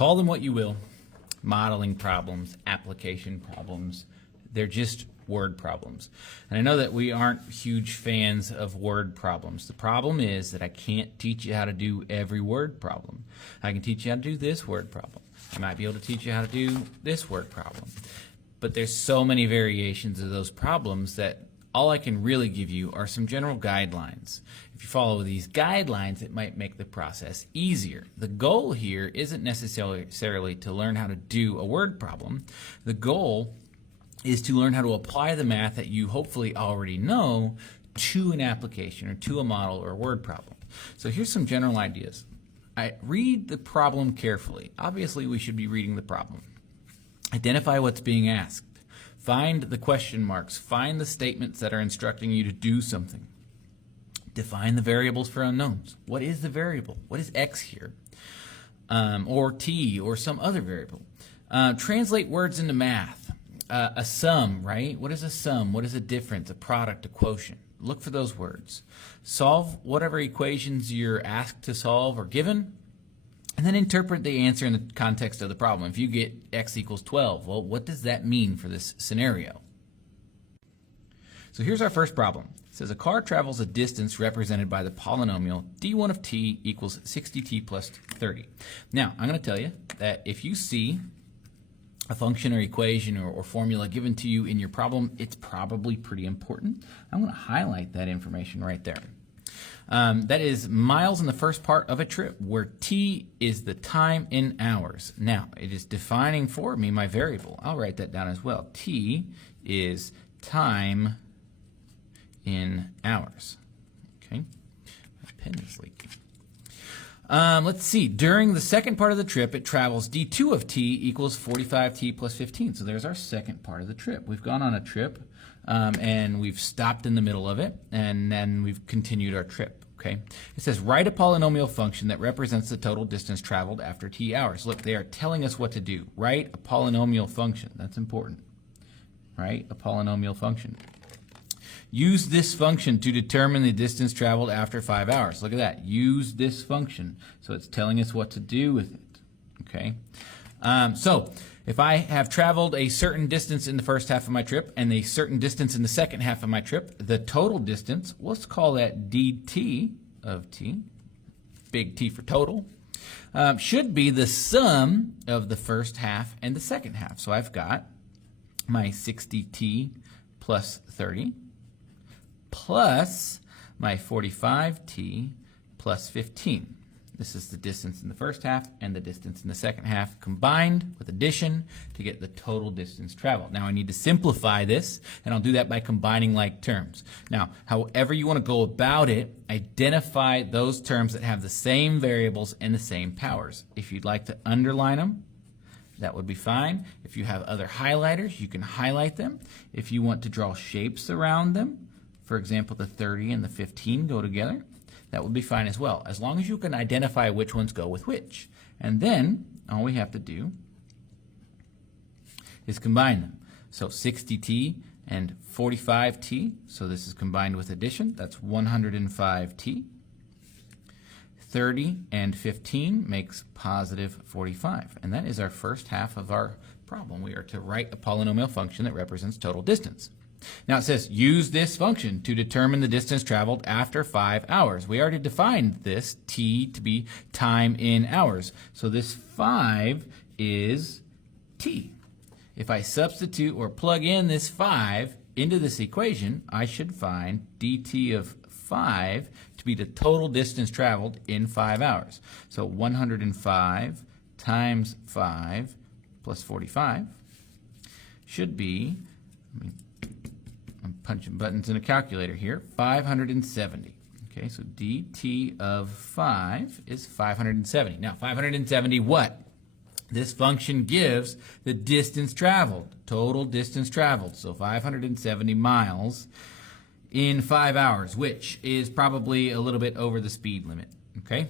Call them what you will, modeling problems, application problems, they're just word problems. And I know that we aren't huge fans of word problems. The problem is that I can't teach you how to do every word problem. I can teach you how to do this word problem. I might be able to teach you how to do this word problem. But there's so many variations of those problems that all I can really give you are some general guidelines. If you follow these guidelines, it might make the process easier. The goal here isn't necessarily to learn how to do a word problem. The goal is to learn how to apply the math that you hopefully already know to an application or to a model or a word problem. So here's some general ideas. Read the problem carefully. Obviously, we should be reading the problem. Identify what's being asked. Find the question marks. Find the statements that are instructing you to do something. Define the variables for unknowns. What is the variable? What is x here? Or t or some other variable. Translate words into math. A sum, right? What is a sum? What is a difference? A product, a quotient. Look for those words. Solve whatever equations you're asked to solve or given, and then interpret the answer in the context of the problem. If you get x equals 12, well, what does that mean for this scenario? So here's our first problem. It says a car travels a distance represented by the polynomial d1 of t equals 60t plus 30. Now, I'm going to tell you that if you see a function or equation or formula given to you in your problem, it's probably pretty important. I'm going to highlight that information right there. That is miles in the first part of a trip, where t is the time in hours. Now, it is defining for me my variable. I'll write that down as well. T is time in hours. Okay, my pen is leaking. Let's see. During the second part of the trip, it travels d2 of t equals 45t plus 15. So there's our second part of the trip. We've gone on a trip, and we've stopped in the middle of it, and then we've continued our trip. Okay. It says write a polynomial function that represents the total distance traveled after t hours. Look, they are telling us what to do. Write a polynomial function. That's important. Write a polynomial function. Use this function to determine the distance traveled after 5 hours. Look at that. Use this function. So it's telling us what to do with it. Okay. So if I have traveled a certain distance in the first half of my trip and a certain distance in the second half of my trip, the total distance, let's call that dt of t, big T for total, should be the sum of the first half and the second half. So I've got my 60t plus 30 plus my 45t plus 15. This is the distance in the first half and the distance in the second half combined with addition to get the total distance traveled. Now I need to simplify this, and I'll do that by combining like terms. Now, however you want to go about it, identify those terms that have the same variables and the same powers. If you'd like to underline them, that would be fine. If you have other highlighters, you can highlight them. If you want to draw shapes around them, for example, the 30 and the 15 go together, that would be fine as well, as long as you can identify which ones go with which. And then all we have to do is combine them. So 60t and 45t, so this is combined with addition, that's 105t. 30 and 15 makes positive 45, and that is our first half of our problem. We are to write a polynomial function that represents total distance. Now it says use this function to determine the distance traveled after 5 hours. We already defined this t to be time in hours. So this 5 is t. If I substitute or plug in this 5 into this equation, I should find dt of 5 to be the total distance traveled in 5 hours. So 105 times 5 plus 45 should be, I'm punching buttons in a calculator here, 570. Okay, so dt of 5 is 570. Now, 570 what? This function gives the distance traveled, total distance traveled. So 570 miles in 5 hours, which is probably a little bit over the speed limit. Okay,